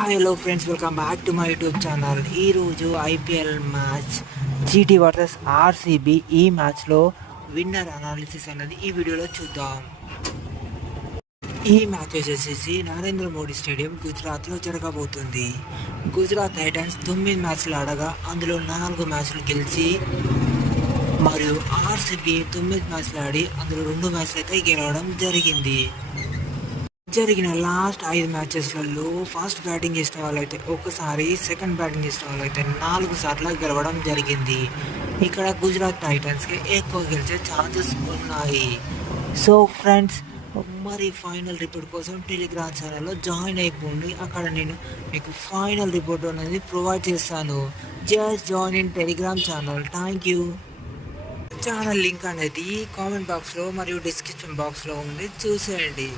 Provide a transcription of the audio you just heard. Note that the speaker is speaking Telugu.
Hello friends, welcome back to my YouTube channel. ఈరోజు IPL match GT versus RCB. ఈ మ్యాచ్లో విన్నర్ అనాలిసిస్ అన్నది ఈ వీడియోలో చూద్దాం. ఈ మ్యాచ్ వచ్చేసి నరేంద్ర మోడీ స్టేడియం గుజరాత్లో జరగబోతుంది. గుజరాత్ టైటన్స్ 9 మ్యాచ్లు ఆడగా అందులో 4 మ్యాచ్లు గెలిచి, మరియు ఆర్సీబీ 9 మ్యాచ్లు ఆడి అందులో 2 మ్యాచ్లు అయితే గెలవడం జరిగింది. జరిగిన లాస్ట్ 5 మ్యాచెస్లలో ఫస్ట్ బ్యాటింగ్ చేసిన వాళ్ళైతే ఒకసారి, సెకండ్ బ్యాటింగ్ చేసిన వాళ్ళైతే 4 సార్లు గెలవడం జరిగింది. ఇక్కడ గుజరాత్ టైటన్స్కి ఎక్కువ గెలిచే ఛాన్సెస్ ఉన్నాయి. సో ఫ్రెండ్స్, మరి ఫైనల్ రిపోర్ట్ కోసం టెలిగ్రామ్ ఛానల్లో జాయిన్ అయిపోండి. అక్కడ నేను మీకు ఫైనల్ రిపోర్ట్ అనేది ప్రొవైడ్ చేస్తాను. Just join in Telegram channel. Thank you. Channel link అనేది కామెంట్ బాక్స్లో మరియు డిస్క్రిప్షన్ బాక్స్లో ఉంది, చూసేయండి.